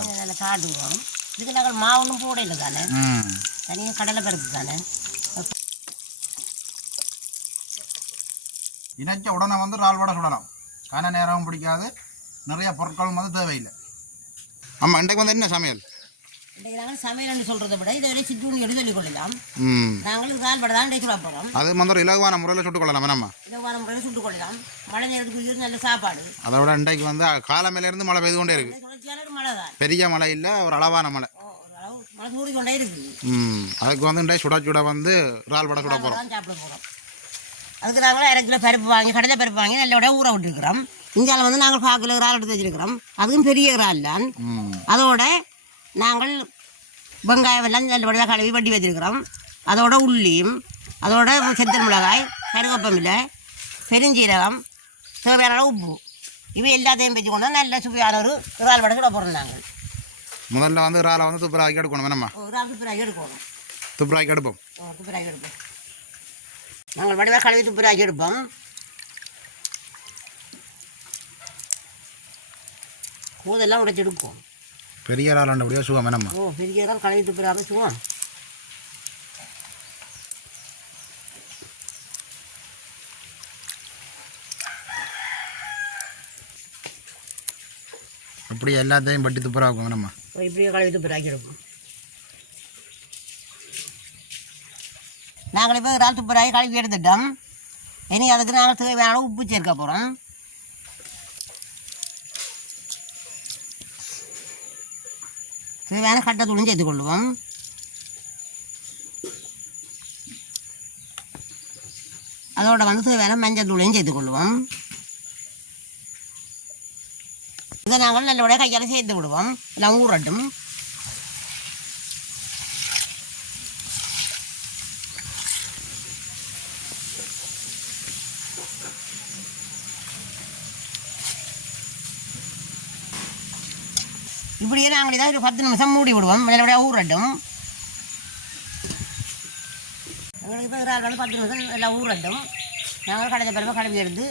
நல்லா சாப்பிடுவோம். இதுக்கு நாங்கள் மாவுன்னு போட இல்லை தானே? ம். தனியாக கடலை பருப்பு தானே? இணைச்ச உடனே வந்து இறால் வடை சுடலாம். கன நேரமும் பிடிக்காது. நிறைய பொருட்களும் வந்து தேவையில்லை. ஆமாம் இன்றைக்கு வந்து என்ன சமையல்? இன்றைக்கு நாங்கள் சமையல்னு சொல்கிறத விட இதை வரை சிற்றுண்டி எடுத்து சொல்லிக் கொள்ளலாம். ம். நாங்கள் இறால் படை தான் இன்றைக்கு சுட போகிறோம் அது வந்து இலகுவான முறையில் சுட்டுக்கொள்ளலாம் நம்ம இலவான முறையில் சுட்டுக் கொள்ளலாம். மழை நேரத்துக்கு நல்ல சாப்பாடு. அதை விட இன்றைக்கு வந்து காலமேலேருந்து மழை பெய்து கொண்டே இருக்கு. பெரிய மழை. இல்லை ஒரு அளவான மழை ம் அதுக்கு வந்து சுட சுட வந்து இறால் வடை சுட போகிறோம் அதுக்கு நாங்களும் அரை கிலோ பருப்பு வாங்கி கடலை பருப்பு வாங்கி நல்ல விட ஊற விட்டுருக்கிறோம். இந்தியாவில் வந்து நாங்கள் கால் கிலோ இறால் எடுத்து வச்சிருக்கிறோம். அதுவும் பெரிய இறால் தான் அதோட நாங்கள் வெங்காயம் எல்லாம் நல்லபடியாக கழுவி வட்டி வச்சிருக்கிறோம். அதோட உள்ளியும் அதோட செத்தல் மிளகாய் கருவேப்பமில்லை பெருஞ்சீரகம் தேவையான அளவு உப்பு. இவை எல்லாத்தையும் வச்சு கொண்டு நல்ல சுவையான ஒரு இறால் வடை சுட போகிறோம் நாங்கள் முதல்ல வந்து இறாலை வந்து துப்புராக்கி எடுக்கணும் வேணாமா இறால் துப்புராக்கி எடுக்கணும். துப்புராக்கி எடுப்போம். துப்புராக்கி எடுப்போம். நாங்கள் வடிவாக கழுவி துப்புராக்கி எடுப்போம். கூதெல்லாம் உடைச்சு எடுப்போம். பெரிய இறால் அப்படியே சுகம் வேணாமா ஓ பெரிய இறால் கழுவி துப்புராக சுவோம் இப்படி எல்லாத்தையும் பட்டி துப்புராக்கும் நம்ம. இப்படியே கழுவி துப்புராக்கிடுவோம் நாங்கள் இப்போ இறால் துப்புராகி கழுவி எடுத்துட்டோம். இனி அதுக்கு நாங்கள் தேவையான உப்பு சேர்க்க போகிறோம் தேவையான கட்டை துணி சேர்த்து கொள்ளுவோம். அதோட வந்து தேவையான மஞ்சள் தூளையும் சேர்த்து கொள்ளுவோம். இதை நாங்கள் நல்லபடியாக கையால் சேர்த்து விடுவோம். எல்லாம் ஊறட்டும். இப்படியே நாங்கள் இதை ஒரு பத்து நிமிஷம் மூடி விடுவோம். நல்லபடியாக ஊறட்டும். எங்களுக்கு இப்போ இறால் பத்து நிமிஷம் எல்லாம் ஊறட்டும். நாங்கள் கடைசி பிறகு கழுவி எடுத்து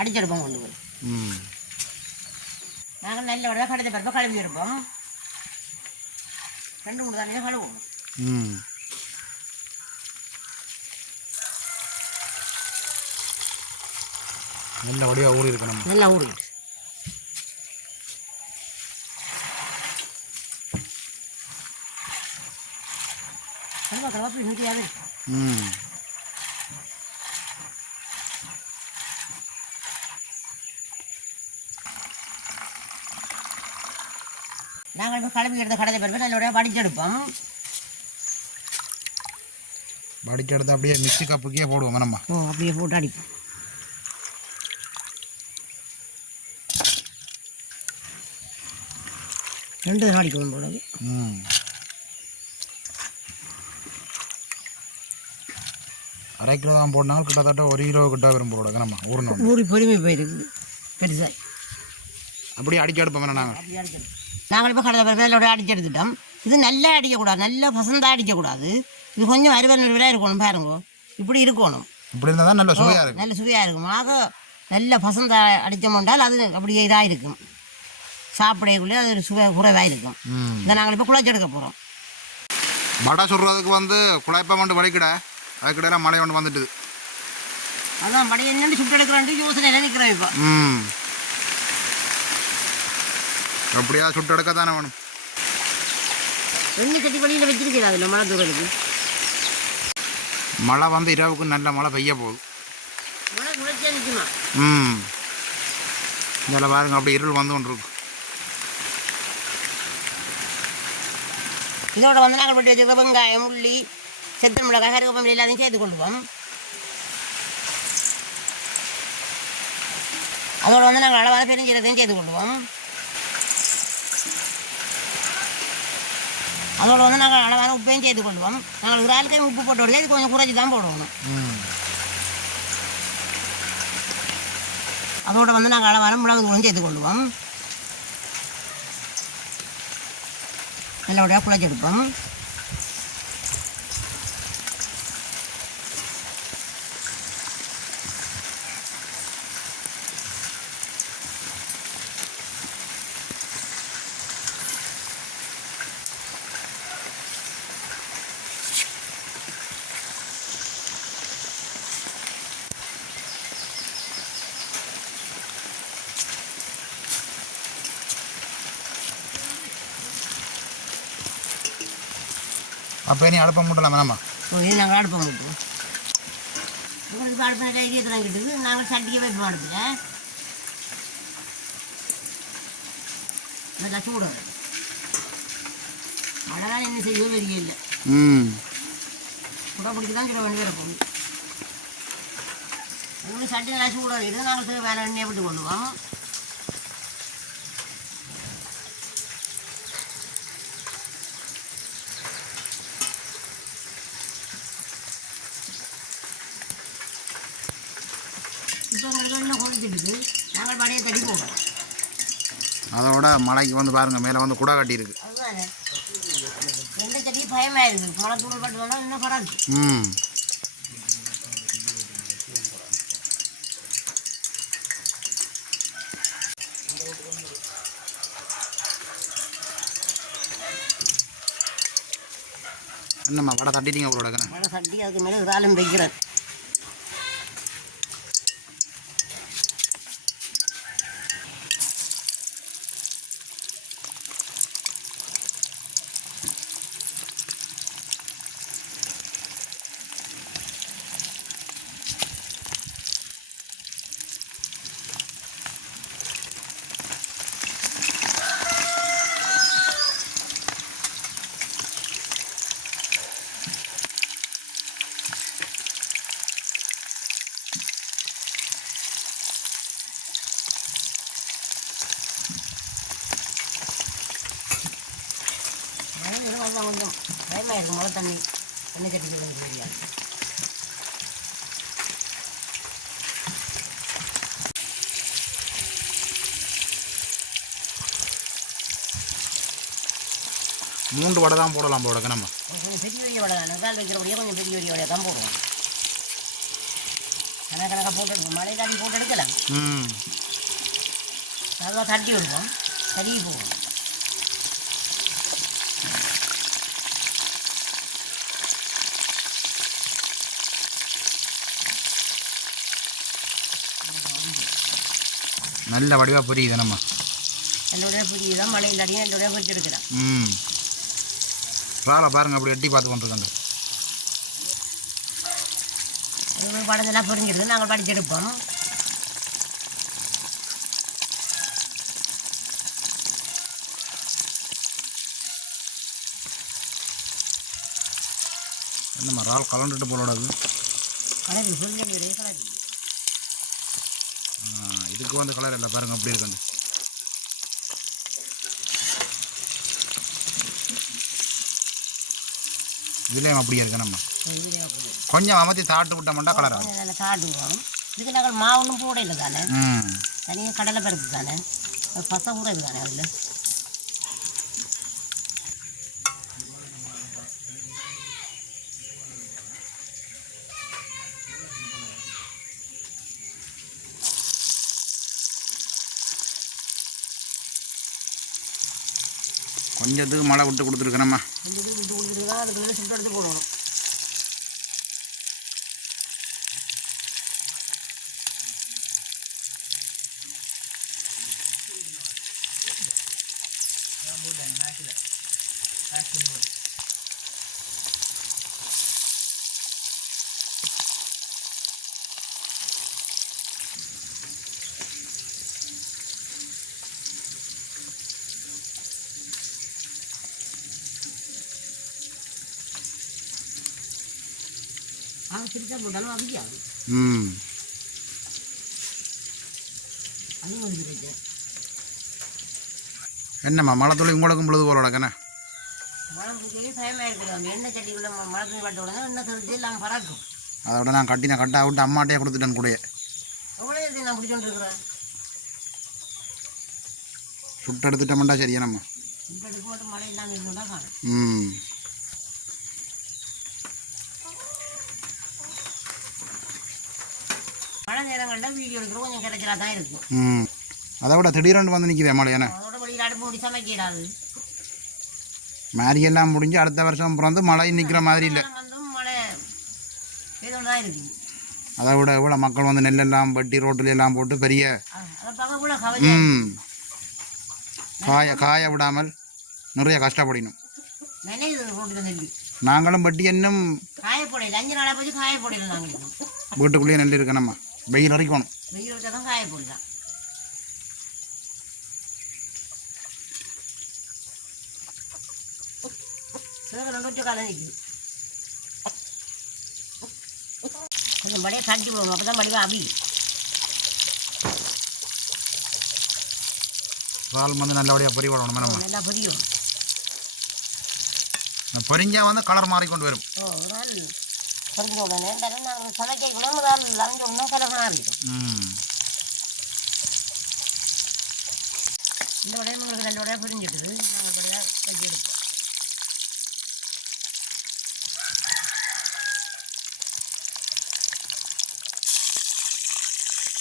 அடிச்செடுப்போம் கொண்டு போய். ம். நாங்கள் நல்ல விட கடைசி பிறகு கழுவி எடுப்போம் ரெண்டு மூணு தண்ணியும் கழுவுவோம். ம். நல்லபடியாக ஊறி இருக்கணும் நல்லா ஊறிட்டு கழுவா கழுவா நீட்டியாகவே இருக்கு. ம். நாங்கள் இப்போ கழுவி எடுத்த கடைசி பிறகு நல்லபடியாக படிச்செடுப்போம் வடிச்சு எடுத்து அப்படியே மிக்ஸி கப்புக்கே போடுவோம் வேணாமா ஓ அப்படியே போட்டு அடிப்போம். ரெண்டு தரம் அடிக்கணும் போடுது ம். அரை கிலோ தான் போடனாலும் கிட்டத்தட்ட ஒரு கிலோ கிட்ட வரும் போட வேணாமா ஊறணும். ஊறி பொறுமை போயிருக்கு பெருசாக அப்படியே அடிச்சு எடுப்போம் நாங்கள் நாங்கள் இப்போ கடலை பருப்பு அடிச்சு எடுத்துட்டோம் இது நல்லா அடிக்கக்கூடாது நல்லா பசந்தாக அடிக்கக்கூடாது. இது கொஞ்சம் அறுபது நிறுவலாக இருக்கணும் பாருங்க. இப்படி இருக்கணும். இப்படி இருந்தால் தான் நல்ல சுவையாக இருக்கும். நல்ல சுவையாக இருக்கும். ஆக நல்ல பசந்தா அடித்தோம்னால் அது அப்படியே இதாக இருக்கும். சாப்பிடக்குள்ளே அது ஒரு சுவை குறைவாக இருக்கும். இதை நாங்கள் இப்போ குழச்சி எடுக்க போகிறோம் வடை சுடுறதுக்கு வந்து குழப்பம் கொண்டு வலிக்கிட அதுக்கிடையில மழை கொண்டு வந்துட்டுது. அதான் படி என்னென்னு சுட்டு எடுக்கிறான்ட்டு யோசனை நினைக்கிறோம் இப்போ. ம். அப்படியா? சுட்டு எடுக்க தானே வேணும். ரெண்டு கட்டி வழியில் வச்சிருக்கிறது அதில் மழை தூரத்துக்கு. மழை வந்து இரவுக்கு நல்ல மழை பெய்ய போகுது. மழை குறைச்சியாக நிற்குமா ம். இதில் பாருங்க அப்படி இருள் வந்து கொண்டு இருக்கு இதோட வந்து நாங்கள் போட்டு வச்சுருக்க வெங்காயம் உள்ளி செத்தல் மிளகாய் கருவேப்பம் எல்லாத்தையும் சேர்த்து கொள்வோம். அதோட வந்து நாங்கள் அளவான பெருஞ்சீரத்தையும் சேர்த்து கொள்வோம். அதோட வந்து நாங்கள் அளவான உப்பையும் சேர்த்து கொள்வோம் நாங்கள் இறாலுக்கையும் உப்பு போட்டு விடுங்க இது கொஞ்சம் குறைச்சி தான் போடணும். ம். அதோட வந்து நாங்கள் அளவான மிளகு தூளும் சேர்த்து கொள்வோம் நல்லபடியாக குழச்செடுப்போம் அப்போ இனி அடுப்பை மூட்டலாம் வேணாமா? இது நாங்கள் அடுப்பை மூட்டுவோம். உங்களுக்கு அடுப்பில் கைக்கு தொடங்கிட்டு நாங்கள் சட்டியை வைப்போம் அடுப்பில். நல்லா சூடு வரும். மழை தான் என்ன செய்யவே பெரிய இல்லை ம். சுட பிடிச்சி தான் சுட வேண்டி இருக்கும். எங்களுக்கு சட்டி நல்லா சூடு இருக்குது நாங்கள் வேலை எண்ணெயை விட்டு கொள்ளுவோம் நாங்கள் தடி போடுறோம் அதோட மலைக்கு வந்து பாருங்கள் மேலே வந்து குடா கட்டியிருக்கு அதுதானே எந்த செடி பயமாக இருக்குது மழை தூள் பட்டு வந்தால் இன்னும் பரவாயில்ல ம். என்னம்மா வடை தட்டிட்டீங்க அவரோட கண்ணு மழை சட்டி அதுக்கு மேலே இறாலும் வைக்கிறேன் மழை நேரம் வந்தால் கொஞ்சம் பயமாக இருக்கும் மழை தண்ணி தண்ணி சட்டி தெரியாது மூன்று வடை தான் போடலாம் போட கண்ணம்மா கொஞ்சம் பெரிய பெரிய வடை தான் நெகால் வைக்கிறபடியே கொஞ்சம் பெரிய பெரிய வடையை தான் போடுவோம் கணக்கு கணக்காக போட்டு எடுப்போம். மழை தாடி போட்டு எடுக்கலாம் ம். நல்லா தட்டி விடுவோம். கருகி போவோம் நல்ல வடிவாக புரியுது நம்ம. என்னுடைய புரிய தான் மழை இல்லாட்டியும் என்னுடைய பொறிச்சு எடுக்கலாம் ம். ராலை பாருங்க அப்படி எட்டி பார்த்து கொண்டிருக்காங்க. எங்களுக்கு படத்தெல்லாம் புரிஞ்சிருக்கு நாங்கள் படிச்செடுப்போம் என்னம்மா ரால் கலண்டுட்டு போலோடது கலரி சொல்லி கலரி இதுக்கு வந்து கலர் இல்லை பாருங்க அப்படி இருக்குது இதுலேயும் அப்படியே இருக்கு நம்ம. கொஞ்சம் அமர்த்தி தாட்டு விட்டோம்னா கலர் ஆகும். நல்லா காட்டுவோம் இதுக்கு நாங்கள் மாவுன்னு போட இல்லை தானே தனியாக கடலை பருப்பு தானே? பச ஊறது தானே அதில்? கொஞ்சத்துக்கு மழை விட்டு கொடுத்துருக்கணும்மா கொஞ்சம் இது விட்டு கொடுத்துட்டு தான் அதுக்கு மேலே எடுத்து போடணும். அவங்க சிரிச்சா போட்டாலும் அவிக்காது ம் அதுவும் என்னம்மா மழை துளி உங்களுக்கும் பொழுது போலோட கண்ணே மழை பயமாக எண்ணெய் சட்டிக்குள்ள ம- மழை தண்ணி பட்ட உடனே எண்ணெய் தெரிஞ்சு எல்லாம் பறக்கும் அதோட நான் கட்டின கட்டா விட்டு அம்மாட்டையே கொடுத்துட்டேன் கூடயே எவ்வளோ நான் பிடிச்சோண்டு இருக்கிறேன் சுட்டு எடுத்துட்டோம்டா சரியா நம்ம ம் மழை நேரங்களில் வீடியோ எடுக்கிற கொஞ்சம் கிடைச்சலா தான் இருக்கும் ம். அதை விட திடீரென்று வந்து நிற்கிதே மழை என்ன அதோட மூடி சமைக்கிறாது எல்லாம் முடிஞ்சு அடுத்த வருஷம் பிறந்து மழை நிற்கிற மாதிரி இல்லை. வந்தும் மழை தான் இருக்குது அதை விட எவ்வளோ மக்கள் வந்து நெல்லெல்லாம் வெட்டி ரோட்டில் எல்லாம் போட்டு பெரிய ம். காய காய விடாமல் நிறைய கஷ்டப்படணும். நாங்களும் பட்டி இன்னும் வீட்டுக்குள்ளேயே நெல் இருக்கணும்மா வெயில் அரைக்கணும் வெயில் வச்சா தான் காயப்போடலாம் சிவகு ரெண்டு வச்ச காலம் நிற்குது கொஞ்சம் படியாக தட்டி விடுவோம் அப்போ தான் படிவா அவி. இறால் வந்து நல்லபடியாக பொறி விடணும் நம்ம. நல்லா புரியும். பொரிஞ்சா வந்து கலர் மாறிக்கொண்டு வரும். ஓ கொஞ்சம் உடனே. நாங்கள் சமைக்கணும் ஒரு ஒன்றும் கலகனாக இருக்கும். ம். இந்த உடனே உங்களுக்கு ரெண்டு உடனே புரிஞ்சிட்டுது நாங்கள் படியாக வச்சு எடுப்போம்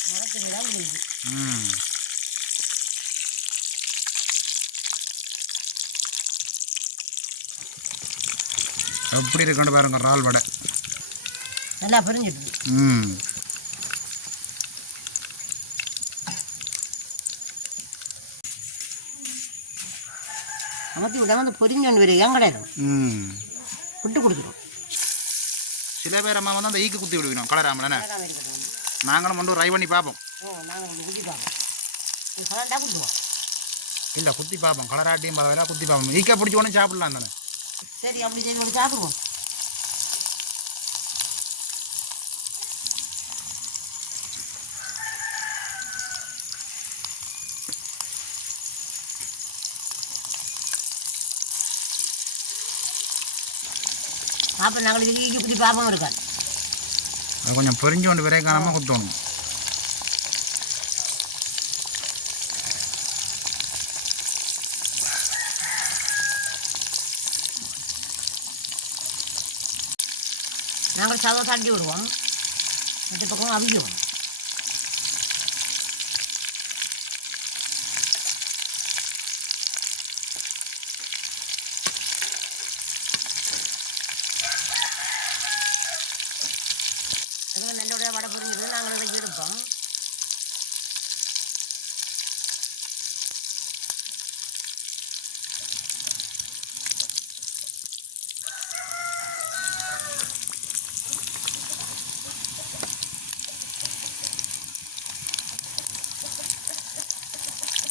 மரத்துக்கு தான் முடியுது. ம். எப்படி இருக்குன்னு பாருங்க இறால் வடை. நல்லா புரிஞ்சிட்டுது ம். அமர்த்தி விடாமல் அந்த பொரிஞ்சொன்று வரும் ஏன் கிடையாது ம். விட்டு கொடுத்துரும். சில பேர் அம்மா வந்து அந்த ஈக்கு குத்தி விடுவினோம் கலராமல் என்ன? அழகாக இருக்கட்டும் வந்து. நாங்களும் கொண்டு ட்ரை பண்ணி பார்ப்போம். ஓ நாங்கள் கலண்டா இல்லை குத்தி பார்ப்போம். கலராட்டியும் பரவாயில்ல குத்தி பார்ப்போம். ஈக்கா பிடிச்ச உடனே சாப்பிடலாம் தானே? சரி அப்படி கொண்டு சாப்பிடுவோம். அப்போ நாங்கள் இதுக்கு ஈக்கி குத்தி பார்ப்போம் இருக்காது அது கொஞ்சம் பொரிஞ்சு கொண்டு விரை காணாமல் குத்தணும் நாங்கள் சதவை தட்டி விடுவோம். இந்த பக்கம் அவிக்குவோம் அதுக்கு நல்லபடியாக வடை புரிஞ்சுது நாங்கள் அதை எடுப்போம்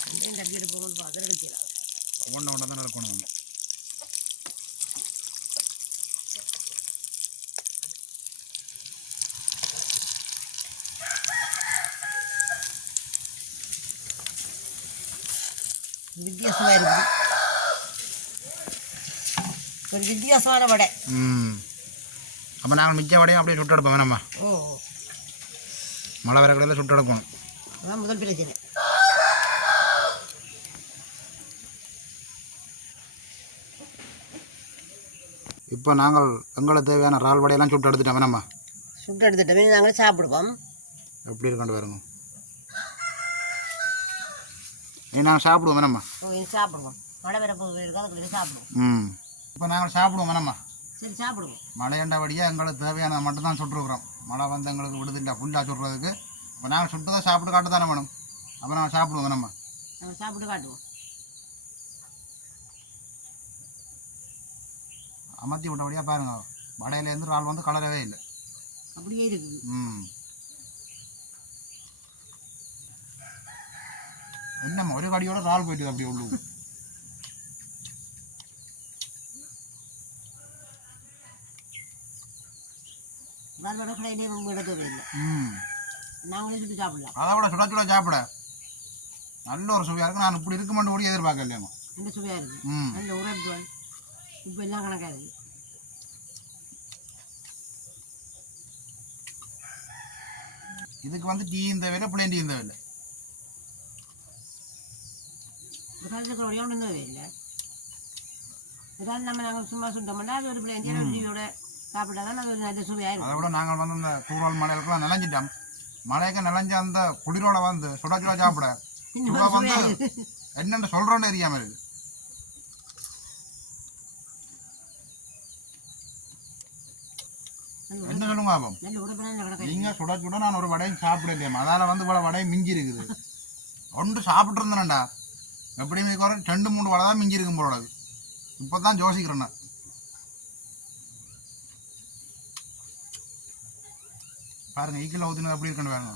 ரெண்டையும் தட்டி எடுப்போம் பார்த்து எடுக்கலாம் ஒன்று ஒன்று தான் இருக்கணும் வித்தியாசமாக இருக்குது ஒரு வித்தியாசமான வடை. ம். அப்போ நாங்கள் மிச்ச வடையும் அப்படியே சுட்டு எடுப்போம் வேணாம்மா ஓ. மழை வர கடையில் சுட்டு எடுக்கணும் அதான் முதல் பிரச்சனை. இப்போ நாங்கள் எங்களுக்கு தேவையான இறால் வடையெல்லாம் சுட்டு எடுத்துட்டோம் வேணாம்மா சுட்டு எடுத்துட்டோமே. நாங்கள் சாப்பிடுவோம். எப்படி இருக்காண்டு பாருங்க நீ நாங்கள் சாப்பிடுவோம் வேணாம்மா. ஓ இது சாப்பிடுவோம். மழை அதுக்குள்ளே சாப்பிடுவோம். ம். இப்போ நாங்கள் சாப்பிடுவோம் வேணாம்மா. சரி சாப்பிடுவோம். மழையண்ட வழியாக எங்களுக்கு தேவையானதை மட்டும் தான் சுட்டுருக்குறோம். மழை வந்து எங்களுக்கு விடுதில்லை புல்லா சுடுறதுக்கு. இப்போ நாங்கள் சுட்டு தான் சாப்பிட்டு காட்டு தானே வேணும். அப்போ நாங்கள் சாப்பிடுவோம் வேணாம்மா. நாங்கள் சாப்பிட்டு காட்டுவோம். அமர்த்தி விட்டபடியாக பாருங்க. வடையிலேருந்து இறால் வந்து கலரவே இல்லை. அப்படியே இருக்குது. ம். என்னம்மா ஒரு கடியோட இறால் போயிட்டு அப்படி உள்ளு வேறு வடை கடையிலே விட தேவையில்லை ம். நாங்களே சுட்டு சாப்பிடலாம். அதை விட சுட சுட சாப்பிட. நல்ல ஒரு சுவையாக இருக்கு. நான் இப்படி இருக்குமென்று கூட எதிர்பார்க்கலையாமா நல்ல சுவையாக இருக்குது ம். நல்ல உரைப்பு இப்போ எல்லாம் கணக்காக இருக்குது இதுக்கு வந்து டீயும் தேவையில்லை பிள்ளையும் டீயும் தேவையில்லை இந்த காலத்துக்கு ஒரே ஒன்றும் தேவையில்லை ஏதாவது நம்ம நாங்கள் சும்மா சுட்டோம்னா அது ஒரு சாப்பிட்டா தான் அது நல்ல சுவையாக அதை விட நாங்கள் வந்து இந்த தூரல் மலைகளுக்கெல்லாம் நினைஞ்சிட்டோம் மலைக்கு நினைஞ்ச அந்த குளிரோட வந்து சுட சுட சாப்பிட சுட வந்து என்னென்னு சொல்கிறோன்னு தெரியாமல் இருக்கு என்ன சொல்லுங்க ஆபம் நீங்க சுட சுட நான் ஒரு வடையும் சாப்பிடலையாம் அதால வந்து வடையும் மிஞ்சி இருக்குது. ஒன்று சாப்பிட்டு இருந்தேன்டா எப்படியும் இதுக்கு வர ரெண்டு மூணு வடை தான் மிஞ்சி இருக்கும் போல இப்போ தான் யோசிக்கிறேன் நான். பாருங்கள் ஈக்கில் ஊற்றினது எப்படி இருக்குன்னு பாருங்க.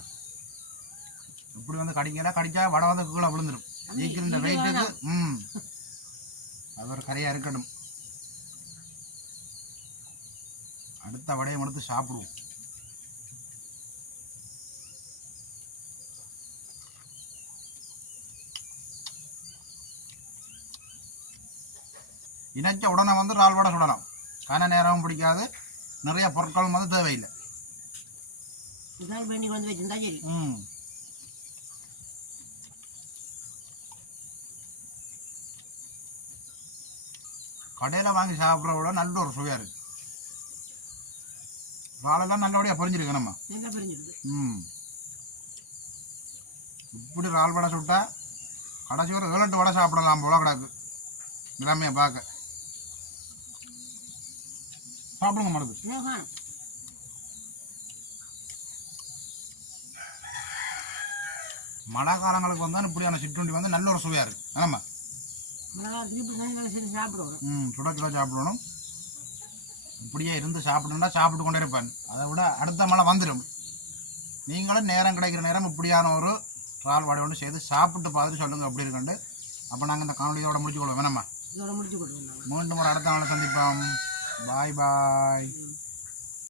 இப்படி வந்து கடிக்கல கடிச்சா வடை வந்து கீழே விழுந்துடும் ஈக்கில் இந்த வெயிட்டுக்கு ம். அது ஒரு கரையாக இருக்கட்டும். அடுத்த வடையை மட்டும் சாப்பிடுவோம். இணைச்ச உடனே வந்து இறால் வடை சுடலாம். கன நேரமும் பிடிக்காது. நிறைய பொருட்களும் வந்து தேவையில்லை. வேண்டி வந்து வச்சிருந்தா சரி. ம். கடையில் வாங்கி சாப்பிட்றத விட நல்ல ஒரு சுவையாக இருக்குது இறாலெல்லாம் நல்லபடியாக பொரிஞ்சிருக்கு நம்ம. ம். இப்படி இறால் வடை சுட்டா கடைசி ஒரு ஏழு எட்டு வடை சாப்பிடலாம் போல கிடக்கு. நிலைமையை பார்க்க. சாப்பிடுங்க காணும் மழை காலங்களுக்கு வந்தால் இப்படியான சிற்றுண்டி வந்து நல்ல ஒரு சுவையாக இருக்குது ஆமாம் ம் சுட சுட சாப்பிடணும். இப்படியே இருந்து சாப்பிடணும்னா சாப்பிட்டு கொண்டே இருப்பேன். அதை விட அடுத்த மழை வந்துடும் நீங்களும் நேரம் கிடைக்கிற நேரம் இப்படியான ஒரு இறால் வடை ஒன்று செய்து சாப்பிட்டு பார்த்துட்டு சொல்லுங்கள் எப்படி இருக்குன்ட்டு. அப்போ நாங்கள் இந்த காணொலியோட முடிச்சு கொள்வோம் வேணாமா இதோட முடிச்சு நாங்கள் மீண்டும் ஒரு அடுத்த நாளை சந்திப்போம். பாய் பாய்